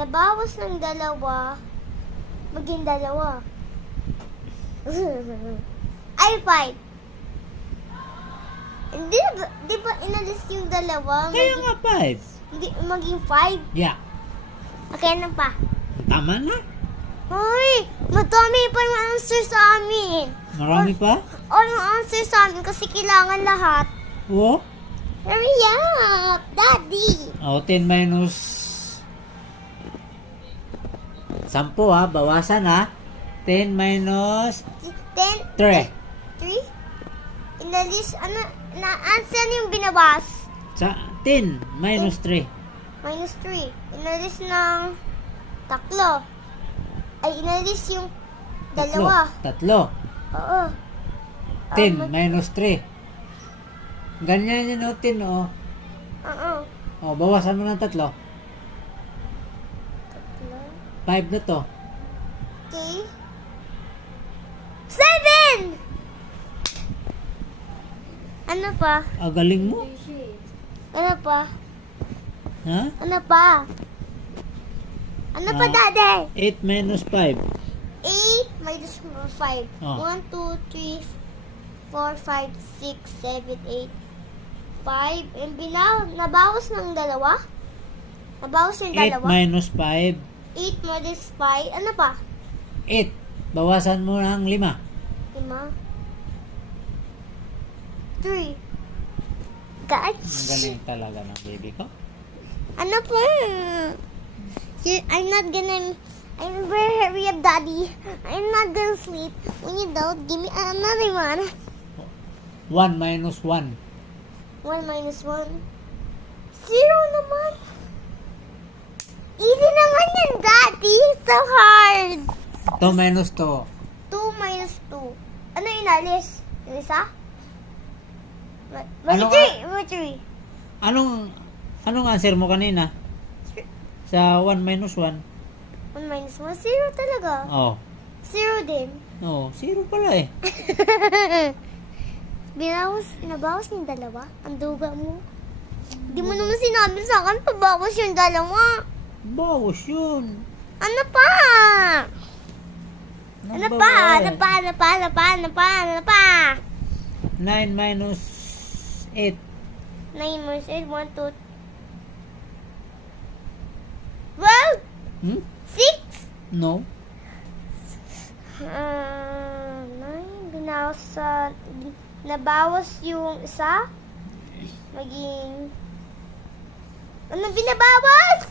nabawas ng dalawa, maging dalawa. Ay, 5. Hindi, di ba inalis yung dalawa? Kaya nga 5. Hindi, maging 5? Yeah. Okay, ano pa? Tama na. Hoy, madami pa yung answer sa amin. Marami pa? O, yung answer sa amin kasi kailangan lahat. Oo. Hurry up, Daddy. O, 10 minus 10 ha. Bawasan ha. 10 minus 10, 3. 3? Inalis, ano, na-answer yung binabas. Sa 10 minus 3. Minus 3. Inalis ng tatlo. Ay, inalis yung dalawa. Tatlo. Oo. 10 minus 3. Ganyan yun o, 10 o. Oo. O, bawasan mo ng tatlo. 5 na to. Okay. 7! Ano pa? Galing mo. Ano pa? Ha? Ano pa? Ano pa, Daddy? 8 minus 5. 8 minus 5. Oh. 1, 2, 3, 4, 5, 6, 7, 8, 5. And nabawas ng dalawa? Nabawas yung 8 dalawa? minus 5. 8 minus 5. Ano pa? 8. Bawasan mo ng 5. 5. 3. Guys. Ang galing talaga ng baby ko. Ano po? I'm not gonna... I'm very hurry up, Daddy. I'm not gonna sleep. When you don't, give me another one. 1 minus 1. 1 minus 1. 0 naman. Easy naman yan, Daddy. So hard. 2 minus 2. 2 minus 2. Ano inalis? Yung isa? Ano Mercury. Anong answer mo kanina? Sa 1 minus 1? 1 minus 1. 0 talaga. Oh. 0 din. No, 0 pala eh. Nabawas yung dalawa? Ang duga mo? Di mo naman sinabi sa akin, pabawas yung dalawa. Bawas yun. Ano pa? Ano pa? Bawas. Ano pa? 9 minus 8. 9 minus 8, 1, 2, 12, Hmm? 6. No. 9, nabawas yung isa. Maging, ano binabawas?